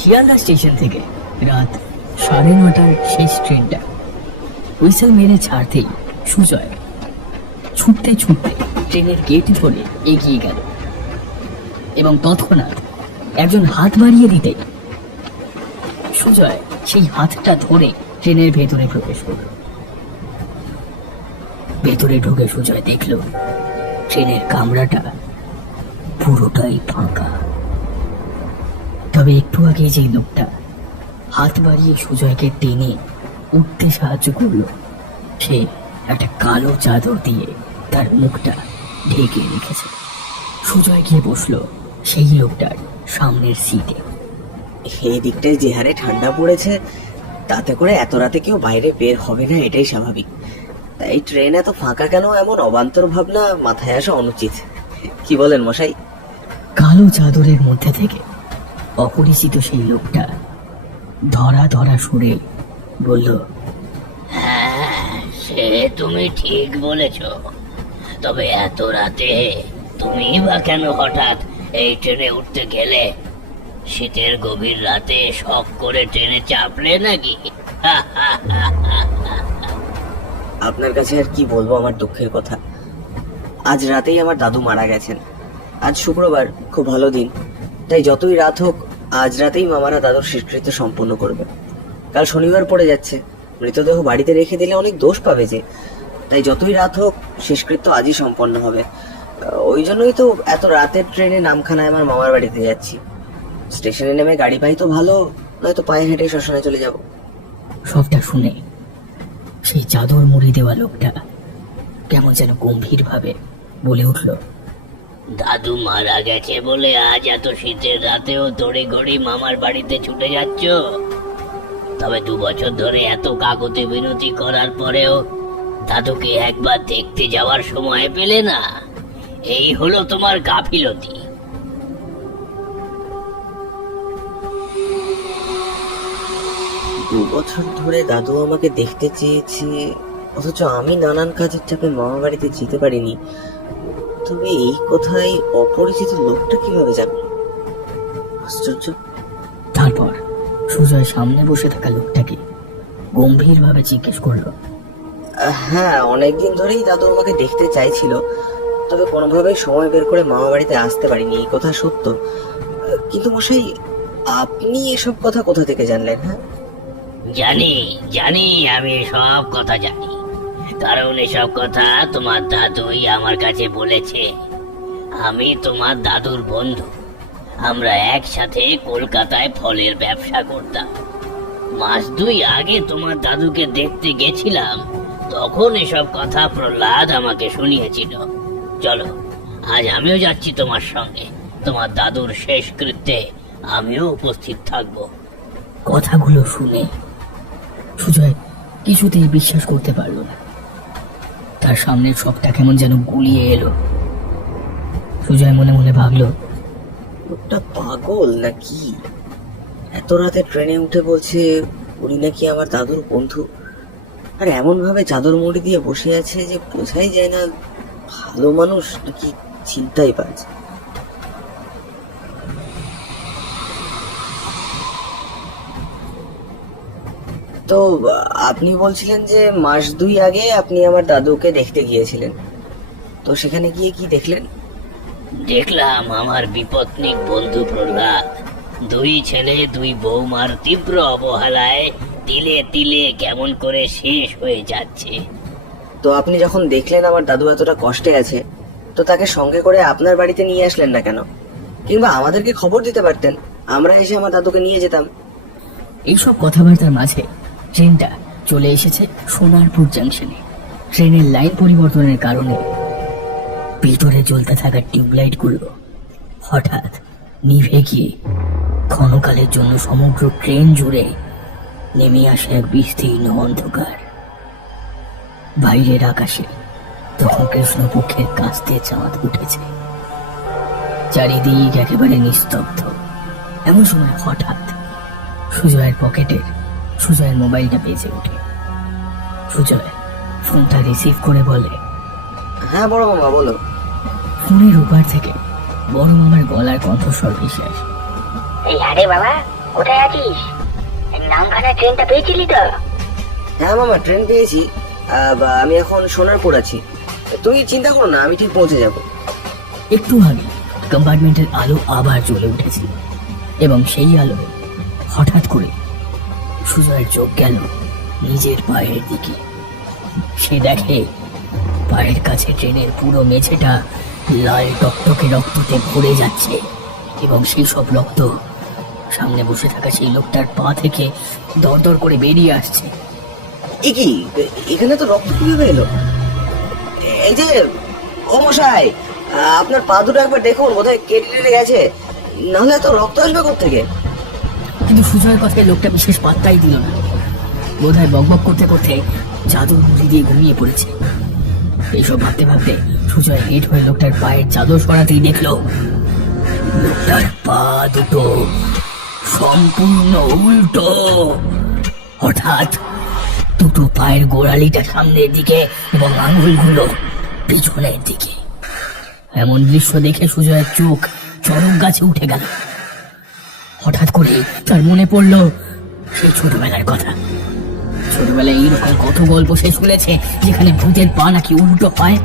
Sealdah station থেকে রাত 9:30টার শেষ ট্রেনটা হুইসেল মেরে ছাড়তেই সুজয় ছুটতে ছুটতে ট্রেনের গেট ধরে এগিয়ে গেল এবং তৎক্ষণাৎ একজন হাত বাড়িয়ে দিতেই সুজয় সেই হাতটা ধরে ট্রেনের ভেতরে প্রবেশ করল। ভেতরে ঢুকে সুজয় দেখল ট্রেনের কামরাটা পুরোটাই ফাঁকা। তবে একটু আগে যে লোকটা হাত বাড়িয়ে সুজয়কে টেনে উঠতে সাহায্য করলো, সে একটা কালো চাদর দিয়ে তার মুখটা ঢেকে রেখেছে। সুজয় গিয়ে বসলো সেই লোকটার সামনের সিটে। এই দিকটায় যে হারে ঠান্ডা পড়েছে, তাতে করে এত রাতে কেউ বাইরে বের হবে না, এটাই স্বাভাবিক। তাই ট্রেন এত ফাঁকা কেন, এমন অবান্তর ভাবনা মাথায় আসা অনুচিত। কি বলেন মশাই? কালো চাদরের মধ্যে থেকে অপরিচিত সেই লোকটা ধরা ধরা সুরে বলল, হ্যাঁ, সে তুমি ঠিক বলেছ। তবে এত রাতে তুমি বা কেন হঠাৎ এই ট্রেনে উঠতে গেলে? শীতের গভীর রাতে শখ করে ট্রেনে চাপলে নাকি? আপনার কাছে আর কি বলবো আমার দুঃখের কথা। আজ রাতেই আমার দাদু মারা গেছেন। আজ শুক্রবার, খুব ভালো দিন। তাই যতই রাত হোক, আজ রাতেই মামারা দাদুর শেষকৃত্য সম্পন্ন করবে। কাল শনিবার পড়ে যাচ্ছে, মৃতদেহ বাড়িতে রেখে দিলে অনেক দোষ পাবে যে। তাই যতই রাত হোক, শেষকৃত্য আজই সম্পন্ন হবে। ওই জন্যই তো এত রাতের ট্রেনে নামখানায় আমার মামার বাড়িতে যাচ্ছি। স্টেশনে নেমে গাড়ি পাই তো ভালো, নয়তো পায়ে হেঁটে শ্মশানে চলে যাব। সবটা শুনে সেই চাদর মুড়ি দেওয়া লোকটা কেমন যেন গম্ভীর ভাবে বলে উঠল, দাদু মারা গেছে বলে আজ এত শীতের রাতেও দড়ি গড়ি মামার বাড়িতে ছুটে যাচ্ছ? তবে 2 বছর ধরে এত কাকুতি বিনতি করার পরেও দাদুকে একবার দেখতে যাওয়ার সময় পেলে না? এই হলো তোমার গাফিলতি। 2 বছর ধরে দাদু আমাকে দেখতে চেয়েছে, অথচ আমি নানান কাজের চাপে মামা বাড়িতে যেতে পারিনি। তবে এই কথাই অপরিচিত লোকটা কিভাবে জানলো? আশ্চর্য। তারপর সুজয় সামনে বসে থাকা লোকটাকে গম্ভীর ভাবে জিজ্ঞেস করলো, হ্যাঁ, অনেকদিন ধরেই দাদু আমাকে দেখতে চাইছিল, তবে কোনোভাবেই সময় বের করে মামা বাড়িতে আসতে পারিনি, এই কথা সত্য। কিন্তু মশাই, আপনি এসব কথা কোথা থেকে জানলেন? হ্যাঁ, জানি জানি, আমি সব কথা জানি। কারণ এসব কথা তোমার দাদুই আমার কাছে বলেছে। আমি তোমার দাদুর বন্ধু। আমরা একসাথে কলকাতায় ফলের ব্যবসা করতাম। 2 মাস আগে তোমার দাদুকে দেখতে গেছিলাম, তখন এসব কথা প্রহ্লাদ আমাকে শুনিয়েছিল। চলো, আজ আমিও যাচ্ছি তোমার সঙ্গে। তোমার দাদুর শেষকৃত্যে আমিও উপস্থিত থাকবো। কথাগুলো শুনে সুজয় কিছুতেই বিশ্বাস করতে পারল না। তার সামনের সবটা কেমন যেন গুলিয়ে এলো। সুজয় মনে মনে ভাবল, লোকটা পাগল নাকি? এত রাতে ট্রেনে উঠে বলছে উনি নাকি আমার দাদুর বন্ধু, আর এমন ভাবে চাদর মুড়ি দিয়ে বসে আছে যে বোঝাই যায় না ভালো মানুষ নাকি চিন্তাই বাজ। তো আপনি বলছিলেন যে 2 মাস আগে আপনি আমার দাদুকে দেখতে গিয়েছিলেন, তো সেখানে গিয়ে কি দেখলেন? দেখলাম আমার বিপত্নিক বন্ধু প্রহ্লাদ 2 ছেলে 2 বৌমার তীব্র অবহেলায় তিলে তিলে কেমন করে শেষ হয়ে যাচ্ছে। তো আপনি যখন দেখলেন আমার দাদু এতটা কষ্টে আছে, তো তাকে সঙ্গে করে আপনার বাড়িতে নিয়ে আসলেন না কেন? কিংবা আমাদেরকে খবর দিতে পারতেন, আমরা এসে আমার দাদুকে নিয়ে যেতাম। এইসব কথাবার্তার মাঝে ট্রেনটা চলে এসেছে সোনারপুর জাংশনে। ট্রেনের লাইন পরিবর্তনের কারণে ভিতরে জ্বলতে থাকা টিউবলাইট গুলো হঠাৎ নিভে গিয়ে ক্ষণকালের জন্য সমগ্র ট্রেন জুড়ে নেমে আসে এক বিস্তীর্ণ অন্ধকার। বাইরের আকাশে তখন কৃষ্ণপক্ষের কাছ দিয়ে চাঁদ উঠেছে। চারিদিক একেবারে নিস্তব্ধ। এমন সময় হঠাৎ সুজয়ের পকেটের সুজয়ের মোবাইলটা বেজে ওঠে। সুজয় ফোনটা রিসিভ করে বলে, হ্যাঁ বড় মামা, বলো। ফোনের ওপার থেকে বড় মামার গলার কণ্ঠস্বর ভেসে আসে, এই আরে বাবা, কোথায় আছিস? নামখানা ট্রেনটা পেয়েছিলি তো? হ্যাঁ মামা, ট্রেন পেয়েছি। আমি এখন সোনারপুর আছি। তুই চিন্তা করো না, আমি ঠিক পৌঁছে যাব। একটু আগে কম্পার্টমেন্টের আলো আবার জ্বলে উঠেছিল এবং সেই আলো হঠাৎ করে সুজয়ের চোখ গেল নিজের পায়ের দিকে। সে দেখে পায়ের কাছে ট্রেনের পুরো মেঝেটা লাল টকটকে রক্ততে ভরে যাচ্ছে এবং সেই সব রক্ত সামনে বসে থাকা সেই লোকটার পা থেকে দরদর করে বেরিয়ে আসছে। এ কি, এখানে তো রক্ত কিভাবে এলো? এই যে ও মশাই, আপনার পা দুটো একবার দেখুন, বোধহয় কেটে টেটে গেছে, নাহলে তো রক্ত আসবে কোত্থেকে? কিন্তু সুজয়ের কথায় লোকটা বিশেষ পাত্তাই দিল না। বোধহয় বকবক করতে করতে চাদর মুড়ি দিয়ে ঘুমিয়ে পড়েছে। এইসব ভাবতে ভাবতে সুজয় হেড হয়ে লোকটার পায়ের চাদর সরাতেই দেখলো লোকটার পা দুটো সম্পূর্ণ উল্টো। হঠাৎ দুটো পায়ের গোড়ালিটা সামনের দিকে এবং আঙুলগুলো পিছনের দিকে। এমন দৃশ্য দেখে সুজয়ের চোখ চরক গাছে উঠে গেল। হঠাৎ করে তার মনে পড়ল সেই ছোটবেলার কথা। ছোটবেলায় এইরকম কত গল্প সে শুনেছে যেখানে ভূতের পা নাকি উল্টো পায়।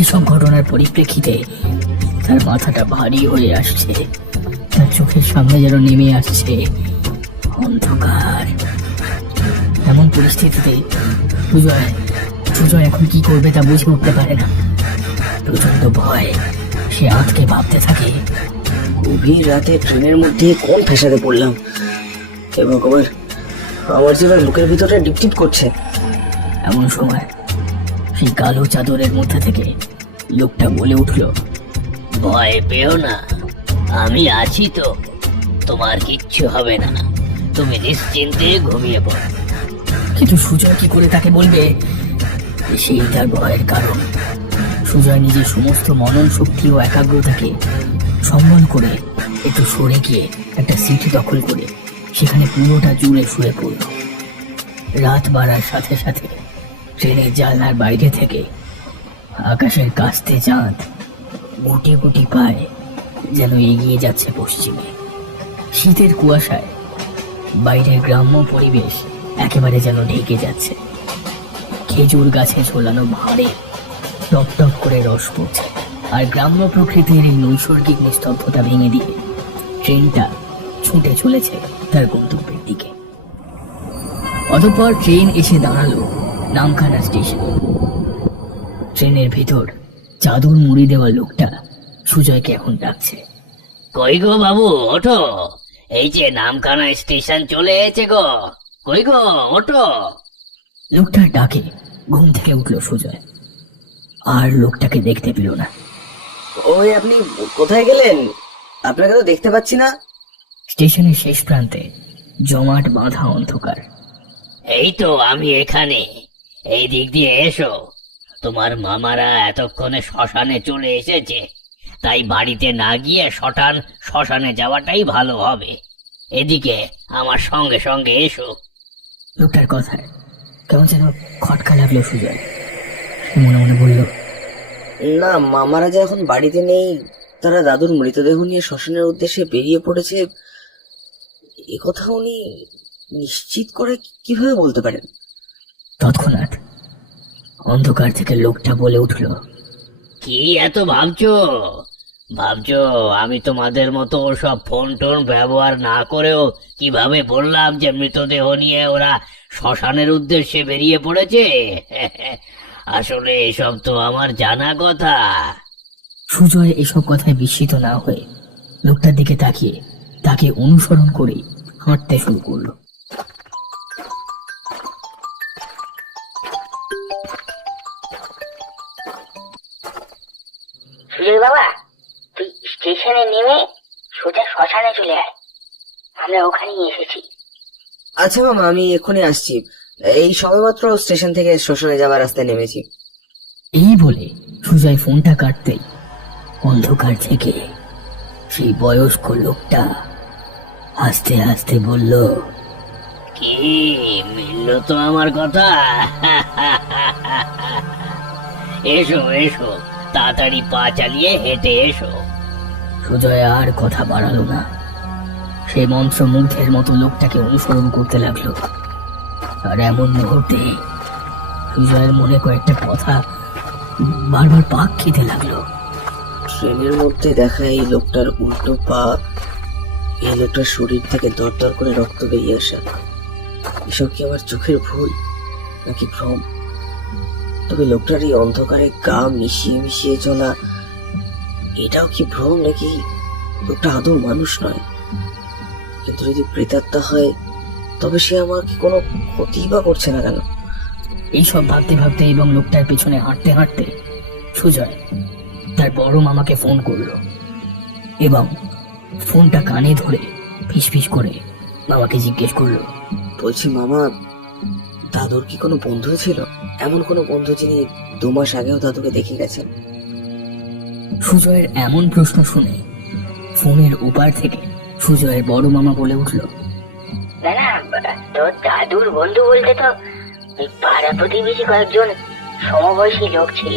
এসব ঘটনার পরিপ্রেক্ষিতে তার মাথাটা ভারী হয়ে আসছে। তার চোখের সামনে যেন নেমে আসছে অন্ধকার। এমন পরিস্থিতিতে সুজয় এখন কি করবে তা বুঝে উঠতে পারে না। প্রচন্ড ভয় সে আজকে ভাবতে থাকে, গভীর রাতে ট্রেনের মধ্যে কোন ফেসাতে পড়লাম। হে ভগবান, আমার যে এবার বুকের ভিতরটা ডিপটিপ করছে। এমন সময় সেই কালো চাদরের মধ্যে থেকে লোকটা বলে উঠল, ভয় পেও না, আমি আছি তো, তোমার কিচ্ছু হবে না, তুমি নিশ্চিন্তে ঘুমিয়ে পড়ো। কিন্তু সুজয় কি করে তাকে বলবে সেই তার ভয়ের কারণ? সুজয় নিজের সমস্ত মনন শক্তি ও একাগ্রতাকে সম্বল করে একটু সরে গিয়ে একটা সিট দখল করে সেখানে পুরোটা জুড়ে শুয়ে পড়ল। রাত বাড়ার সাথে সাথে ট্রেনের জানলার বাইরে থেকে আকাশের কাস্তে চাঁদ গুটি গুটি পায় যেন এগিয়ে যাচ্ছে পশ্চিমে। শীতের কুয়াশায় বাইরের গ্রাম্য পরিবেশ একেবারে যেন ঢেকে যাচ্ছে। খেজুর গাছে ঝোলানো ভারে টপ টপ করে রস পড়ছে, আর গ্রাম্য প্রকৃতির এই নৈসর্গিক নিস্তব্ধতা ভেঙে দিয়ে ট্রেনটা ছুটে চলেছে তার গন্তব্যের দিকে। অতঃপর ট্রেন এসে দাঁড়ালো নামখানা স্টেশনে। ট্রেনের ভেতর চাদর মুড়ি দেওয়া লোকটা সুজয়কে এখন ডাকছে। কই গো বাবু, ওঠো, এই যে নামখানা স্টেশন চলে এসেছে গো, কই গো ওঠো। লোকটার ডাকে ঘুম থেকে উঠল সুজয়, আর লোকটাকে দেখতে পেল না। ওই আপনি কোথায় গেলেন? আপনাকে তো দেখতে পাচ্ছি না। স্টেশনের শেষ প্রান্তে জমাট বাঁধা অন্ধকার। এই তো আমি এখানে, এই দিক দিয়ে এসো। তোমার মামারা এতক্ষণে শ্মশানে চলে এসেছে, তাই বাড়িতে না গিয়ে শ্মশানে যাওয়াটাই ভালো হবে। এদিকে আমার সঙ্গে সঙ্গে এসো। লোকটার কথায় কেমন যেন খটকা লাগলো সুজয়। সে মনে মনে বলল, না, মামারা যে এখন বাড়িতে নেই, তারা দাদুর মৃতদেহ নিয়ে শ্মশানের উদ্দেশ্যে বেরিয়ে পড়েছে, এ কথা উনি নিশ্চিত করে কিভাবে বলতে পারেন? তৎক্ষণাৎ অন্ধকার থেকে লোকটা বলে উঠল, কি এত ভাবছো আমি তোমাদের মতো সব ফোন টোন ব্যবহার না করেও কিভাবে বললাম যে মৃতদেহ নিয়ে ওরা শ্মশানের উদ্দেশ্যে বেরিয়ে পড়েছে? আসলে এসব তো আমার জানা কথা। সুজয় এসব কথায় বিস্মিত না হয়ে লোকটার দিকে তাকিয়ে তাকে অনুসরণ করে হাঁটতে শুরু করলো। সুজয় বাবা, তুই স্টেশনে নেমে সোজা শ্মশানে চলে আয়, আমরা ওখানেই এসেছি। আচ্ছা মামা, আমি এক্ষুনি আসছি। এই সবেমাত্র স্টেশন থেকে শ্মশানে যাওয়ার রাস্তায় নেমেছি। এই বলে সুজয় ফোনটা কাটতেই অন্ধকার থেকে সেই বয়স্ক লোকটা আস্তে আস্তে বলল, কি মিলল তো আমার কথা? এসো এসো, তাড়াতাড়ি পা চালিয়ে হেঁটে এসো। সুজয় আর কথা বাড়ালো না। সে সে মন্ত্রমুগ্ধের মতো লোকটাকে অনুসরণ করতে লাগলো। আর এমন মুহূর্তে সুজয়ের মনে কয়েকটা কথা বারবার পাক খেতে লাগলো। ট্রেনের মধ্যে দেখা এই লোকটার উল্টো পা, এই লোকটার শরীর থেকে দরদর করে রক্ত বেরিয়ে আসা, এসব কি আমার চোখের ভুল নাকি ভ্রম? তবে লোকটার এই অন্ধকারে গা মিশিয়ে মিশিয়ে চলা, এটাও কি ভ্রম নাকি লোকটা আদৌ মানুষ নয়? কিন্তু যদি প্রেতাত্মা হয় তবে সে আমাকে কোনো ক্ষতি বা করছে না কেন? এইসব ভাবতে ভাবতে এবং লোকটার পিছনে হাঁটতে হাঁটতে সুজয় তার বড় মামাকে ফোন করলো এবং ফোনটা কানে ধরে ফিসফিস করে মামাকে জিজ্ঞেস করলো, বলছি মামা, দাদুর কি কোনো বন্ধু ছিল? এমন কোনো বন্ধু যিনি 2 মাস আগেও দাদুকে দেখে গেছেন? সুজয়ের এমন প্রশ্ন শুনে ফোনের ওপার থেকে সুজয়ের বড় মামা বলে উঠল, না না, তোর দাদুর বন্ধু বলতে তো এই পাড়া প্রতিবেশী কয়েকজন সমবয়সী লোক ছিল,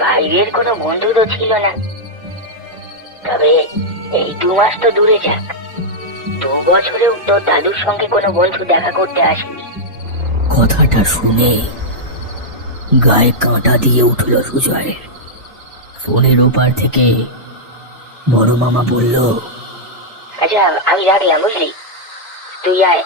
বাইরের কোনো বন্ধু তো ছিল না। তবে এই 2 মাস তো দূরে যাক, 2 বছরেও তোর দাদুর সঙ্গে কোনো বন্ধু দেখা করতে আসেনি। কথাটা শুনে গায়ে কাঁটা দিয়ে উঠল সুজয়ের। ফোনের ওপার থেকে বড় মামা বলল, আচ্ছা, আমি রাখলাম, বুঝলি? তুই আয়।